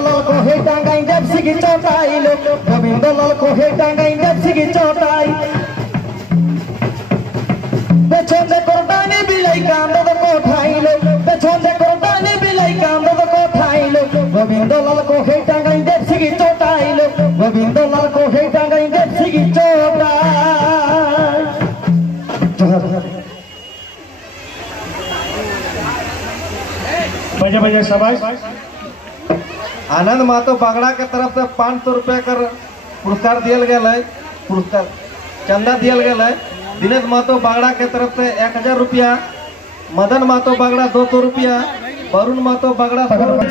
গোবিন্দলাল কহে টাঙ্গাই দেবসিগি চটাইল গোবিন্দলাল কহে টাঙ্গাই দেবসিগি চটাই পেছনে করটানি বিলাই কান্দদ কোঠাইল পেছনে করটানি বিলাই কান্দদ কোঠাইল গোবিন্দলাল কহে টাঙ্গাই দেবসিগি চটাইল গোবিন্দলাল কহে টাঙ্গাই দেবসিগি চটাই। बजा बजा शाबाश। आनंद महतो बागड़ा के तरफ से 500 रुपये कर पुरस्कार दिया गया है, पुरस्कार चंदा दिया गया है। दिनेश महतो बागड़ा के तरफ से 1000 रुपया, मदन महतो बागड़ा 200 रुपया, वरुण महतो बागड़ा 100 रुपया।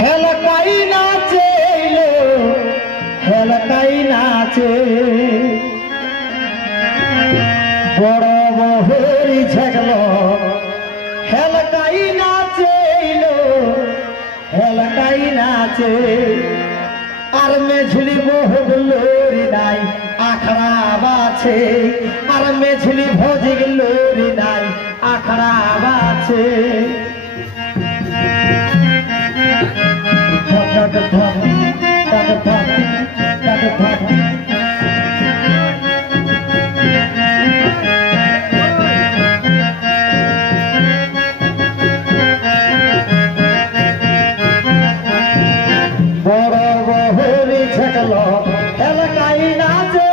हेलकाई नाचे हेलकाई नाचे बड़ बहरी झगलो हेलकाई नाचे हेलकाई नाचे আর মেঝলি বহুগুলোরি নাই আখড়া বাছে আর মেঝলি ভজিগুলোরি নাই আখড়া বাছে छगलो हेलकाई नाचे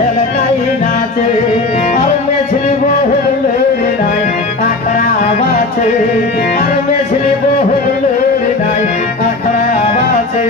हेलकाई नाचे और मेछली बहुलोरी नाई आखड़ा बाचे और मेछली बहुलोरी नाई आखड़ा बाचे।